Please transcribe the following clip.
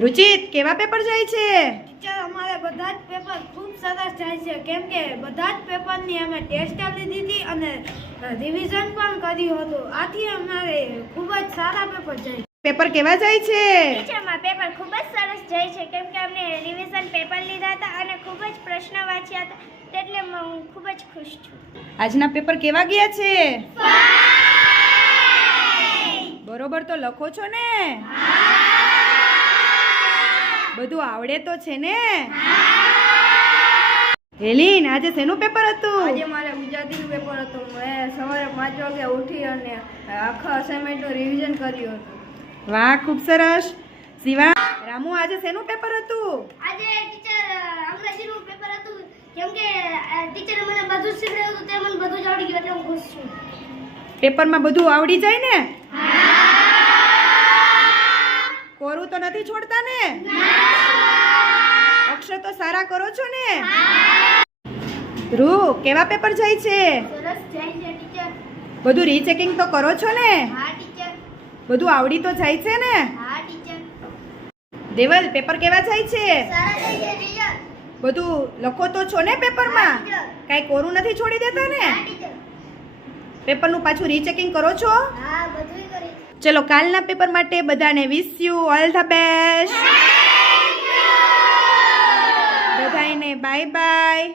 રુચિત કેવા પેપર જાય છે? ટીચર અમારે બધા જ પેપર ખૂબ સરસ જાય છે કેમ કે બધા જ પેપરની અમે ટેસ્ટ લીધી હતી અને રિવિઝન પણ કર્યું હતું. આથી અમારે ખૂબ જ સારા પેપર જાય. પેપર કેવા જાય છે? ટીચર અમારા પેપર ખૂબ જ સરસ જાય છે કેમ કે અમને રિવિઝન પેપર લીધા હતા અને ખૂબ જ પ્રશ્ન વાંચ્યા હતા એટલે હું ખૂબ જ ખુશ છું. આજના પેપર કેવા ગયા છે? બરોબર તો લખો છો ને? બધું આવડે તો છે ને? હેલીન આજે શેનું પેપર હતું? આજે મારે ગુજરાતીનું પેપર હતું. મેં સવારે 5 વાગે ઉઠી અને આખા અસાઇનમેન્ટનું રિવિઝન કર્યું હતું. વાહ ખૂબ સરસ. શિવા રામુ આજે શેનું પેપર હતું? આજે ટીચર અંગ્રેજીનું પેપર હતું કેમ કે ટીચરે મને બધું જ શીખવાડ્યું હતું તે મને બધું જ આવડી ગયું એટલે હું ખુશ છું. પેપરમાં બધું આવડી જાય ને? કોરું તો નથી છોડતા ને? અક્ષર તો સારા કરો છો ને? ધ્રુવ કેવા પેપર જાય છે? સરસ જાય છે ટીચર. બધું રીચેકિંગ તો કરો છો ને? હા ટીચર. બધું આવડી તો જાય છે ને? હા ટીચર. દેવલ પેપર કેવા જાય છે? સારા જાય છે ટીચર. બધું લખો તો છો ને પેપરમાં? કાંઈ કોરું નથી છોડી દેતા ને? હા ટીચર. પેપરનું પાછું રીચેકિંગ કરો છો? હા બધું કરી. ચલો કાલના પેપર માટે બધાને wish you all the best. બધાને બાય બાય.